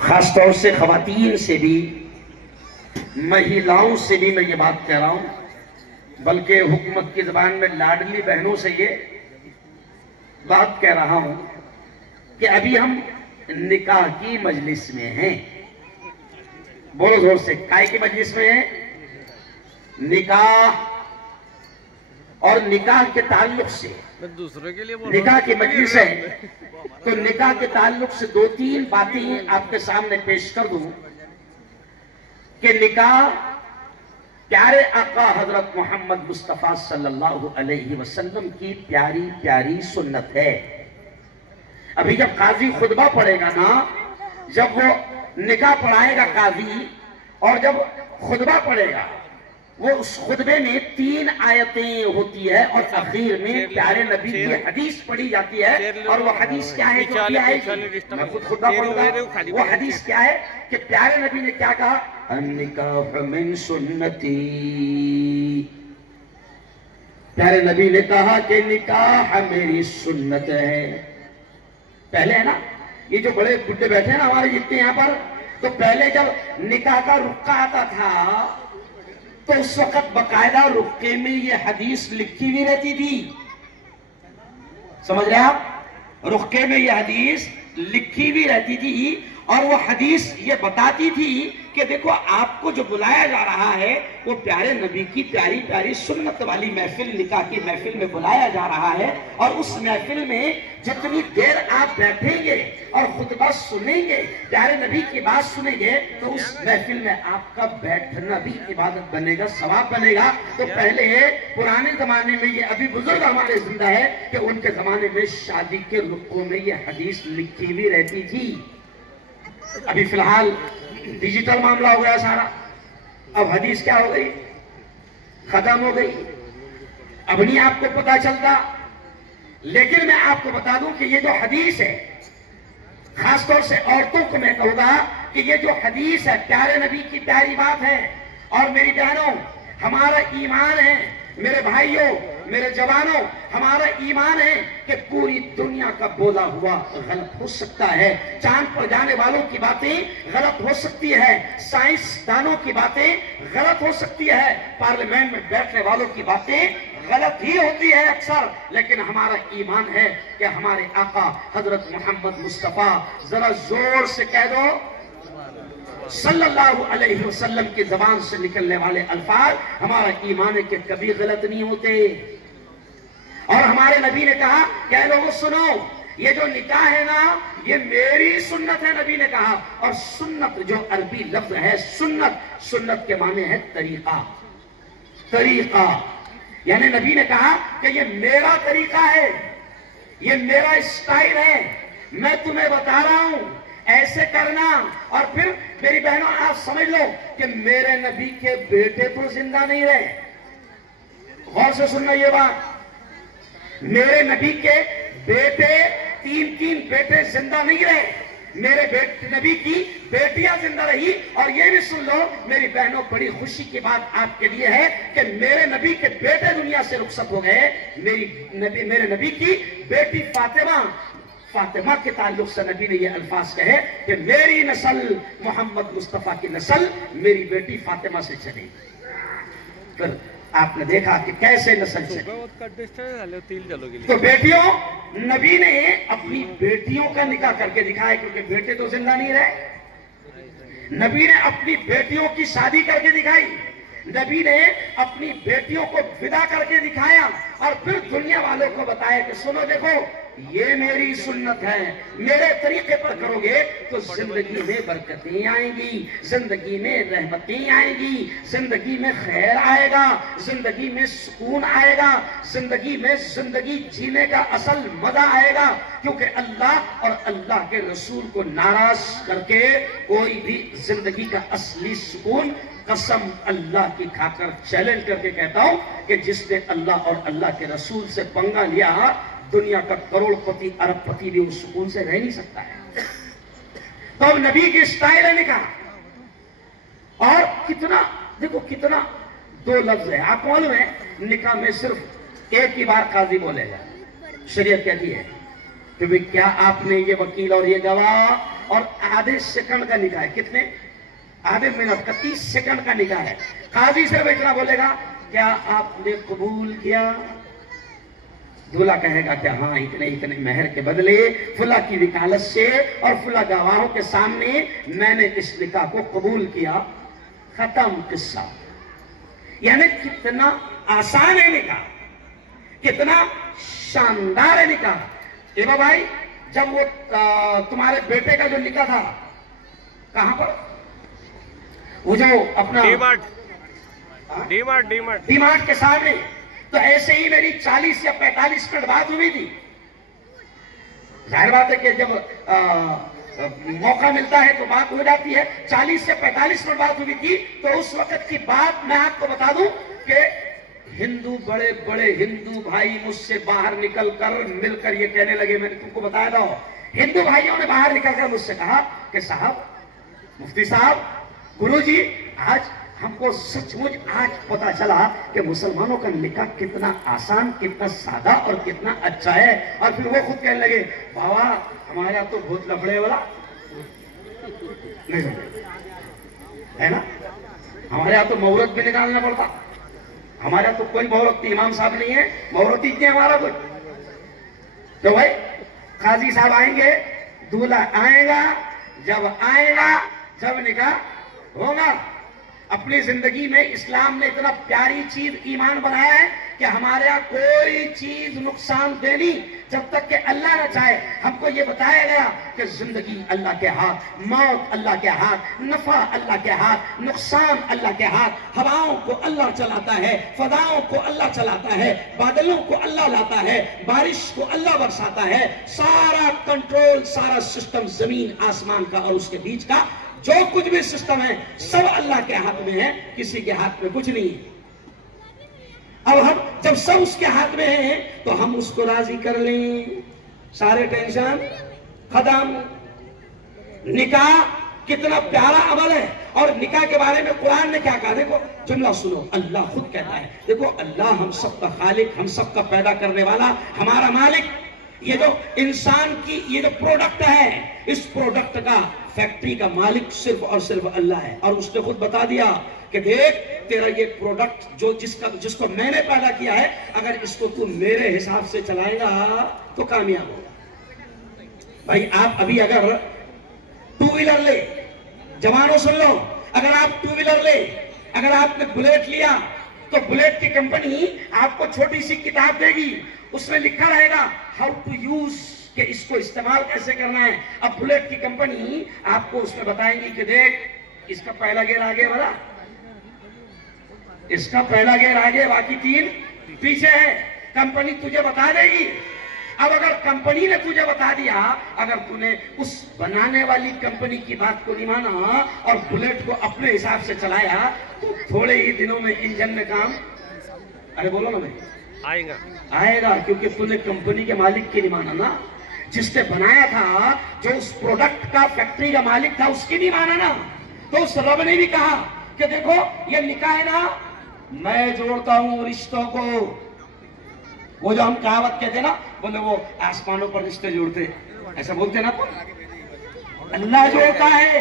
خاص طور سے خواتین سے بھی، مہیلاؤں سے بھی میں یہ بات کہہ رہا ہوں، بلکہ حکومت کی زبان میں لاڈلی بہنوں سے یہ بات کہہ رہا ہوں کہ ابھی ہم نکاح کی مجلس میں ہیں. بولو زور سے، کائے کی مجلس میں ہیں؟ نکاح. اور نکاح کے تعلق سے نکاح کی مجلس ہے تو نکاح کے تعلق سے دو تین باتیں آپ کے سامنے پیش کر دوں کہ نکاح پیارے آقا حضرت محمد مصطفیٰ صلی اللہ علیہ وسلم کی پیاری پیاری سنت ہے. ابھی جب قاضی خطبہ پڑھے گا نا، جب وہ نکاح پڑھائے گا قاضی، اور جب خطبہ پڑھے گا، وہ اس خطبے میں 3 آیتیں ہوتی ہے اور اخیر میں پیارے نبی کی حدیث پڑھی جاتی ہے. اور وہ حدیث کیا ہے جو آئے گی؟ میں خود خطبہ پڑھوں گا. وہ حدیث کیا ہے کہ پیارے نبی نے کیا کہا؟ النکاح من سنتی. پیارے نبی نے کہا کہ نکاح میری سنت ہے. پہلے ہے نا، یہ جو بڑے بڈھے بیٹھے ہیں نا ہمارے جتنے یہاں پر، تو پہلے جب نکاح کا رکعہ آتا تھا تو اس وقت باقاعدہ رکعے میں یہ حدیث لکھی ہوئی رہتی تھی. سمجھ رہے آپ؟ رکعے میں یہ حدیث لکھی ہوئی رہتی تھی، اور وہ حدیث یہ بتاتی تھی کہ دیکھو آپ کو جو بلایا جا رہا ہے وہ پیارے نبی کی پیاری پیاری سنت والی محفل، نکاح کی محفل میں بلایا جا رہا ہے. اور اس محفل میں جتنی دیر آپ بیٹھیں گے اور خطبہ سنیں گے، پیارے نبی کی بات سنیں گے، تو اس محفل میں آپ کا بیٹھنا بھی عبادت بنے گا، ثواب بنے گا. تو پہلے پرانے زمانے میں، یہ ابھی بزرگ ہمارے زندہ ہے، کہ ان کے زمانے میں شادی کے رکوع میں یہ حدیث لکھی ہوئی رہتی تھی. ابھی فی الحال ڈیجیٹل معاملہ ہو گیا سارا، اب حدیث کیا ہو گئی؟ ختم ہو گئی، اب نہیں آپ کو پتا چلتا. لیکن میں آپ کو بتا دوں کہ یہ جو حدیث ہے، خاص طور سے عورتوں کو میں کہوں گا کہ یہ جو حدیث ہے پیارے نبی کی پیاری بات ہے. اور میری بہنوں، ہمارا ایمان ہے، میرے بھائیوں، میرے جوانوں، ہمارا ایمان ہے کہ پوری دنیا کا بولا ہوا غلط ہو سکتا ہے. چاند پر جانے والوں کی باتیں غلط ہو سکتی ہے، سائنسدانوں کی باتیں غلط ہو سکتی ہے، پارلیمنٹ میں بیٹھنے والوں کی باتیں غلط ہی ہوتی ہے اکثر. لیکن ہمارا ایمان ہے کہ ہمارے آقا حضرت محمد مصطفیٰ، ذرا زور سے کہہ دو، صلی اللہ علیہ وسلم کی زبان سے نکلنے والے الفاظ، ہمارا ایمان ہے کہ کبھی غلط نہیں ہوتے. اور ہمارے نبی نے کہا کہ اے لوگوں سنو، یہ جو نکاح ہے نا، یہ میری سنت ہے. نبی نے کہا، اور سنت جو عربی لفظ ہے، سنت کے معنی ہے طریقہ. طریقہ یعنی نبی نے کہا کہ یہ میرا طریقہ ہے، یہ میرا اسٹائل ہے، میں تمہیں بتا رہا ہوں ایسے کرنا. اور پھر میری بہنوں آپ سمجھ لو کہ میرے نبی کے بیٹے تو زندہ نہیں رہے. غور سے سننا یہ بات، میرے نبی کے بیٹے، 3 بیٹے زندہ نہیں رہے، میرے نبی کی بیٹیاں زندہ رہی. اور یہ بھی سن لو میری بہنوں، بڑی خوشی کی بات آپ کے لیے ہے کہ میرے نبی کے بیٹے دنیا سے رخصت ہو گئے. میرے نبی کی بیٹی فاطمہ کے تعلق سے نبی نے یہ الفاظ کہے کہ میری نسل، محمد مصطفیٰ کی نسل میری بیٹی فاطمہ سے چلی. پھر آپ نے دیکھا کہ کیسے نسل چلی. تو بیٹیوں، نبی نے اپنی بیٹیوں کا نکاح کر کے دکھایا، کیونکہ بیٹے تو زندہ نہیں رہے. نبی نے اپنی بیٹیوں کی شادی کر کے دکھائی، نبی نے اپنی بیٹیوں کو ودا کر کے دکھایا، اور پھر دنیا والوں کو بتایا کہ سنو دیکھو، یہ میری سنت ہے، میرے طریقے پر کرو گے تو زندگی میں برکتیں آئیں گی، زندگی میں رحمتیں آئیں گی، زندگی میں خیر آئے گا، زندگی میں سکون آئے گا، زندگی میں زندگی جینے کا اصل مزہ آئے گا. کیونکہ اللہ اور اللہ کے رسول کو ناراض کر کے کوئی بھی زندگی کا اصلی سکون، قسم اللہ کی کھا کر چیلنج کر کے کہتا ہوں کہ جس نے اللہ اور اللہ کے رسول سے پنگا لیا، دنیا کا کروڑ پتی ارب پتی بھی اس سکون سے رہ نہیں سکتا ہے. تو اب نبی کی سٹائل ہے نکاح. اور کتنا دیکھو، کتنا 2 لفظ ہے. آپ معلوم ہے نکاح میں صرف ایک ہی بار قاضی بولے گا. شریعت کہتی ہے کہ بھئی کیا آپ نے یہ وکیل اور یہ گواہ، اور آدھے سیکنڈ کا نکاح ہے، کتنے؟ آدھے منٹ کا، 30 سیکنڈ کا نکاح ہے. قاضی صرف اتنا بولے گا کیا آپ نے قبول کیا؟ دولہا کہے گا کہ ہاں اتنے اتنے مہر کے بدلے فلاں کی وکالت سے اور فلاں گواہوں کے سامنے میں نے اس نکاح کو قبول کیا. ختم قصہ. یعنی کتنا آسان ہے نکاح، کتنا شاندار ہے نکاح. ایبا بھائی جب وہ تمہارے بیٹے کا جو نکاح تھا کہاں پر، وہ جو اپنا ڈی مارٹ کے سامنے، تو ایسے ہی میری 40 یا 45 منٹ بات ہوئی تھی. ظاہر بات ہے کہ جب موقع ملتا ہے تو بات ہو جاتی ہے. 40 سے 45 منٹ بات ہوئی تھی. تو اس وقت کی بات میں آپ کو بتا دوں کہ ہندو، بڑے بڑے ہندو بھائی مجھ سے باہر نکل کر مل کر یہ کہنے لگے، میں نے تم کو بتایا تھا، ہندو بھائیوں نے باہر نکل کر مجھ سے کہا کہ صاحب، مفتی صاحب، گرو جی، آج ہم کو سچ مچ آج پتا چلا کہ مسلمانوں کا نکاح کتنا آسان، کتنا سادہ اور کتنا اچھا ہے. اور پھر وہ خود کہنے لگے بابا ہمارے یہاں تو بہت لفڑے والا نہیں ہے نا، ہمارے یہاں تو مہورت بھی نکالنا پڑتا، ہمارے یہاں تو کوئی مہورت امام صاحب نہیں ہے، مہورت ہی ہمارا کوئی. تو بھائی قاضی صاحب آئیں گے، دولہا آئے گا، جب نکاح ہوگا. اپنی زندگی میں اسلام نے اتنا پیاری چیز ایمان بنایا ہے کہ ہمارے یہاں کوئی چیز نقصان دینی جب تک کہ اللہ نہ چاہے. ہم کو یہ بتایا گیا کہ زندگی اللہ کے ہاتھ، موت اللہ کے ہاتھ، نفع اللہ کے ہاتھ، نقصان اللہ کے ہاتھ. ہواؤں کو اللہ چلاتا ہے، فضاؤں کو اللہ چلاتا ہے، بادلوں کو اللہ لاتا ہے، بارش کو اللہ برساتا ہے. سارا کنٹرول، سارا سسٹم زمین آسمان کا اور اس کے بیچ کا جو کچھ بھی سسٹم ہے سب اللہ کے ہاتھ میں ہے، کسی کے ہاتھ میں کچھ نہیں ہے. اب ہم جب سب اس کے ہاتھ میں ہیں تو ہم اس کو راضی کر لیں، سارے ٹینشن ختم. نکاح کتنا پیارا عمل ہے. اور نکاح کے بارے میں قرآن نے کیا کہا؟ دیکھو جملہ سنو، اللہ خود کہتا ہے، دیکھو اللہ ہم سب کا خالق، ہم سب کا پیدا کرنے والا، ہمارا مالک. یہ جو انسان کی یہ جو پروڈکٹ ہے، اس پروڈکٹ کا فیکٹری کا مالک صرف اور صرف اللہ ہے. اور اس نے خود بتا دیا کہ دیکھ تیرا یہ پروڈکٹ جو جس کو میں نے پیدا کیا ہے، اگر اس کو تو میرے حساب سے چلائے گا تو کامیاب ہوگا. بھائی آپ ابھی اگر ٹو ویلر لے، جوانوں سن لو، اگر آپ ٹو ویلر لے، اگر آپ نے بلیٹ لیا تو بلیٹ کی کمپنی آپ کو چھوٹی سی کتاب دے گی، اس میں لکھا رہے گا ہاؤ ٹو یوز، کہ اس کو استعمال کیسے کرنا ہے. اب بلیٹ کی کمپنی آپ کو اس میں بتائیں گی کہ دیکھ اس کا پہلا گیئر آگے بڑھا، اس کا پہلا گیئر آگے، باقی 3 پیچھے ہے. کمپنی تجھے بتا دے گی. اب اگر کمپنی نے تجھے بتا دیا، اگر تو نے اس بنانے والی کمپنی کی بات کو نہیں مانا اور بلیٹ کو اپنے حساب سے چلایا، تو تھوڑے ہی دنوں میں انجن میں کام، ارے بولو نا بھائی، آئے گا. کیونکہ تو نے کمپنی کے مالک کی نہیں مانا نا، جس نے بنایا تھا، جو اس پروڈکٹ کا فیکٹری کا مالک تھا، اس کی نہیں مانا نا. تو اس رب نے بھی کہا کہ دیکھو یہ نکاح ہے نا، میں جوڑتا ہوں رشتوں کو. وہ جو ہم کہاوت کہتے نا، بولے وہ آسمانوں پر رشتے جوڑتے، ایسا بولتے نا، اللہ جوڑتا ہے،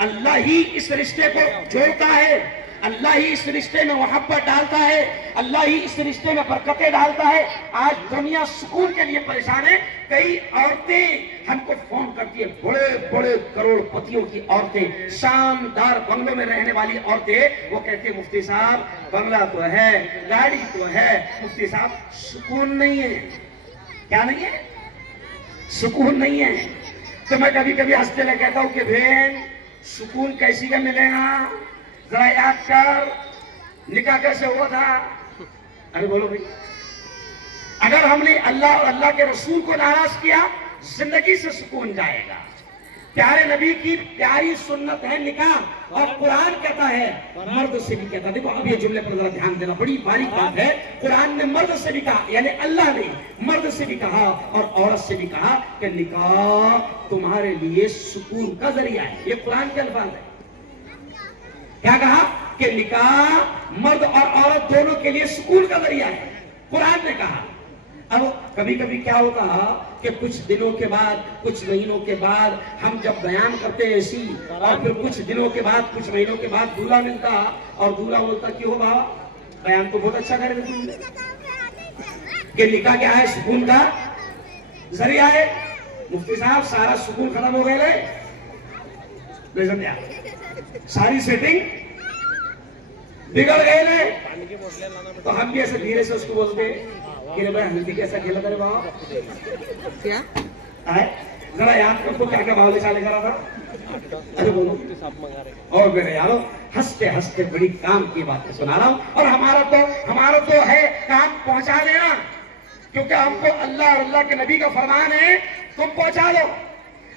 اللہ ہی اس رشتے کو جوڑتا ہے، اللہ ہی اس رشتے میں محبت ڈالتا ہے، اللہ ہی اس رشتے میں برکتیں ڈالتا ہے. آج دنیا سکون کے لیے پریشان ہے. کئی عورتیں ہم کو فون کرتی ہیں، بڑے بڑے کروڑ پتیوں کی عورتیں، شاندار بنگلوں میں رہنے والی عورتیں، وہ کہتے ہیں مفتی صاحب بنگلہ تو ہے، گاڑی تو ہے، مفتی صاحب سکون نہیں ہے. کیا نہیں ہے؟ سکون نہیں ہے. تو میں کبھی کبھی ہنستے لے کہتا ہوں کہ بہن سکون کیسی کا ملے گا؟ ذرا یاد کر نکاح کیسے ہوا تھا. ارے بولو بھائی، اگر ہم نے اللہ اور اللہ کے رسول کو ناراض کیا، زندگی سے سکون جائے گا. پیارے نبی کی پیاری سنت ہے نکاح. اور قرآن کہتا ہے، مرد سے بھی کہتا ہے. دیکھو اب یہ جملے پر ذرا دھیان دینا، بڑی باریک بات ہے. قرآن نے مرد سے بھی کہا، یعنی اللہ نے مرد سے بھی کہا اور عورت سے بھی کہا کہ نکاح تمہارے لیے سکون کا ذریعہ ہے. یہ قرآن کے الفاظ ہے. کیا کہا؟ کہ نکاح مرد اور عورت دونوں کے لیے سکون کا ذریعہ ہے. قرآن نے کہا. اب کبھی کبھی کیا ہوتا کہ کچھ دنوں کے بعد کچھ مہینوں کے بعد ہم جب بیان کرتے ایسی اور پھر کچھ دنوں کے بعد کچھ مہینوں کے بعد دولہا ملتا اور دولہا بولتا کیوں بابا بیان تو بہت اچھا کر رہے کہ نکاح کیا ہے سکون کا ذریعہ ہے. مفتی صاحب سارا سکون ختم ہو گئے ساری سیٹنگ بگڑ گئے. تو ہم بھی ایسے دھیرے سے اس کو بولتے کہ بھائی ہلدی کیسا کھیلا کرے بابا کیا ذرا یاد کر تو کیا کیا باولے چالے کرا تھا. ارے بولو اور میرے یارو ہنستے ہنستے بڑی کام کی باتیں سنا رہا ہوں. اور ہمارا تو ہے کام پہنچا دینا, کیونکہ ہم کو اللہ اور اللہ کے نبی کا فرمان ہے تم پہنچا دو.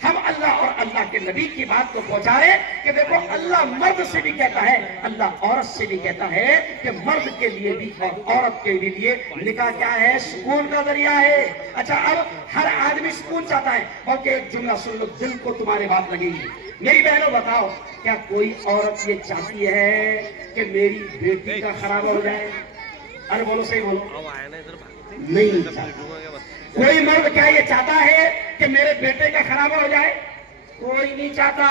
ہم اللہ اور اللہ کے نبی کی بات کو پہنچا رہے کہ دیکھو اللہ مرد سے بھی کہتا ہے, اللہ عورت سے بھی کہتا ہے کہ مرد کے لیے بھی اور عورت کے بھی لیے نکاح کیا ہے سکون کا ذریعہ ہے. اچھا اب ہر آدمی سکون چاہتا ہے. اور کہ ایک جملہ سن لو دل کو تمہارے بات لگے گی. میری بہنوں بتاؤ کیا کوئی عورت یہ چاہتی ہے کہ میری بیٹی کا خراب ہو جائے؟ ارے بولو صحیح بولو. نہیں چاہتا. کوئی مرد کیا یہ چاہتا ہے کہ میرے بیٹے کا خراب ہو جائے؟ کوئی نہیں چاہتا.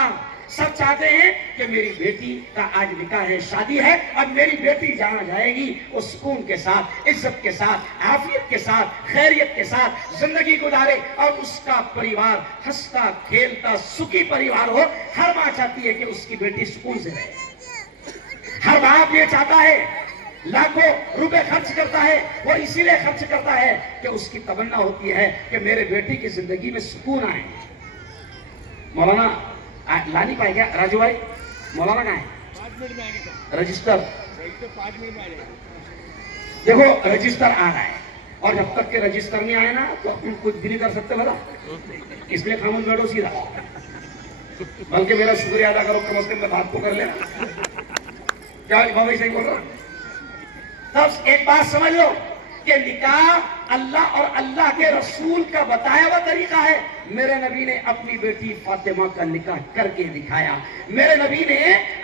سب چاہتے ہیں کہ میری بیٹی کا آج نکاح ہے, شادی ہے, اب میری بیٹی جہاں جائے گی وہ سکون کے ساتھ, عزت کے ساتھ, عافیت کے ساتھ, خیریت کے ساتھ زندگی گزارے اور اس کا پریوار ہنستا کھیلتا سکھی پریوار ہو. ہر ماں چاہتی ہے کہ اس کی بیٹی سکون سے رہے. ہر باپ یہ چاہتا ہے, لاکھوں روپے خرچ کرتا ہے, وہ اسی لیے خرچ کرتا ہے کہ اس کی تمنا ہوتی ہے کہ میرے بیٹی کی زندگی میں سکون آئے. مولانا لا نہیں پائے گا راجو بھائی؟ مولانا کہاں ہے؟ رجسٹر دیکھو رجسٹر آ رہا ہے اور جب تک کہ رجسٹر نہیں آئے نا تو ہم کچھ بھی نہیں کر سکتے. بتا اس لیے خاموش بیٹھو سیدھا, بلکہ میرا شکریہ ادا کرو کم از کم میں بات کو کر لینا. کیا بھائی صحیح بول رہا؟ تب ایک بات سمجھ لو کہ نکاح اللہ اور اللہ کے رسول کا بتایا ہوا طریقہ ہے. میرے نبی نے اپنی بیٹی فاطمہ کا نکاح کر کے دکھایا. میرے نبی نے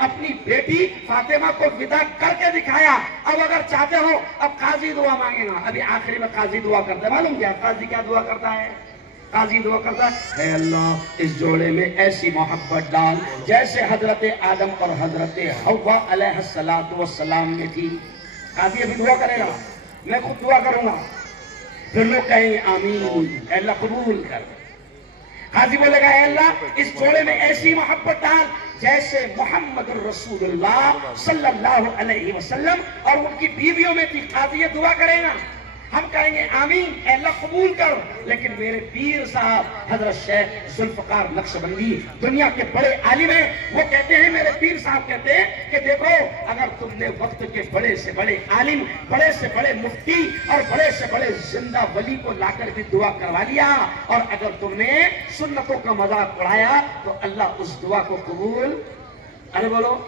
اپنی بیٹی فاطمہ کو ودا کر کے دکھایا. اب اگر چاہتے ہو اب قاضی دعا مانگے گا. ابھی آخری میں قاضی دعا کرتا ہے, معلوم کیا قاضی کیا دعا کرتا ہے؟ قاضی دعا کرتا ہے اے اللہ اس جوڑے میں ایسی محبت ڈال جیسے حضرت آدم اور حضرت حوا علیہ السلام میں تھی. قاضی ابھی دعا کرے گا, میں خود دعا کروں گا, پھر لوگ کہیں گے آمین, اے اللہ قبول کر. قاضی بولے گا اے اللہ اس جوڑے میں ایسی محبت ڈال جیسے محمد رسول اللہ صلی اللہ علیہ وسلم اور ان کی بیویوں میں تھی. قاضی یہ دعا کرے گا, ہم کہیں گے آمین اے اللہ قبول کر. لیکن میرے پیر صاحب حضرت شیخ ذوالفقار نقشبندی دنیا کے بڑے عالم ہیں, وہ کہتے ہیں, میرے پیر صاحب کہتے ہیں کہ دیکھو اگر تم نے وقت کے بڑے سے بڑے عالم, بڑے سے بڑے مفتی اور بڑے سے بڑے زندہ ولی کو لا کر بھی دعا کروا لیا اور اگر تم نے سنتوں کا مذاق اڑایا تو اللہ اس دعا کو قبول ارے بولو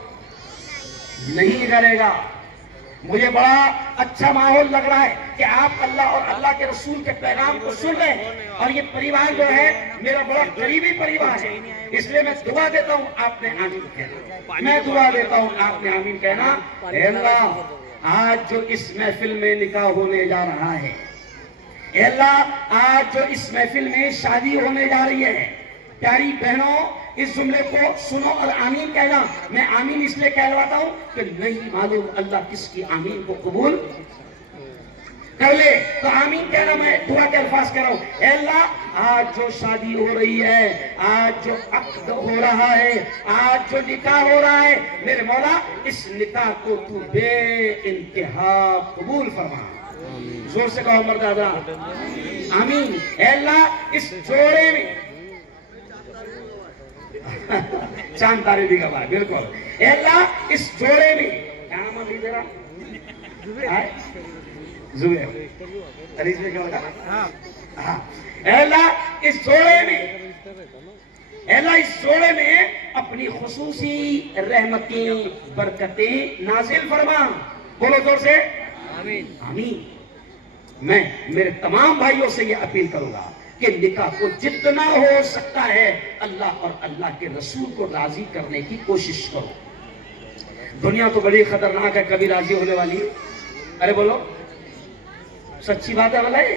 نہیں کرے گا. مجھے بڑا اچھا ماحول لگ رہا ہے کہ آپ اللہ اور اللہ کے رسول کے پیغام کو سن رہے ہیں اور یہ پریوار جو ہے میرا بڑا قریبی پریوار ہے. اس لیے میں دعا دیتا ہوں آپ نے آمین کہنا, میں دعا دیتا ہوں آپ نے آمین کہنا. اے اللہ آج جو اس محفل میں نکاح ہونے جا رہا ہے, اے اللہ آج جو اس محفل میں شادی ہونے جا رہی ہے, پیاری بہنوں اس جملے کو سنو اور آمین کہنا. میں آمین اس لیے کہلواتا ہوں کہ نہیں معلوم اللہ کس کی آمین کو قبول کر لے, تو آمین کہنا. میں دعا کے الفاظ کہہ رہا ہوں, اے اللہ آج جو شادی ہو رہی ہے, آج جو عقد ہو رہا ہے, آج جو نکاح ہو رہا ہے, میرے مولا اس نکاح کو تو بے انتہا قبول فرما. زور سے کہو مردادا آمین. اے اللہ اس جوڑے میں چاند تارے بھی گواہ بالکل. اے اللہ اس جوڑے میں کیا نام ابھی تیرا زبیر حدیث میں کیا ہوگا؟ اے اللہ اس جوڑے میں, اے اللہ اس جوڑے میں اپنی خصوصی رحمتیں برکتیں نازل فرما. بولو زور سے آمین. آمین. میں میرے تمام بھائیوں سے یہ اپیل کروں گا کہ نکاح کو جتنا ہو سکتا ہے اللہ اور اللہ کے رسول کو راضی کرنے کی کوشش کرو. دنیا تو بڑی خطرناک ہے, کبھی راضی ہونے والی ہے. ارے بولو سچی بات ہے بھائی,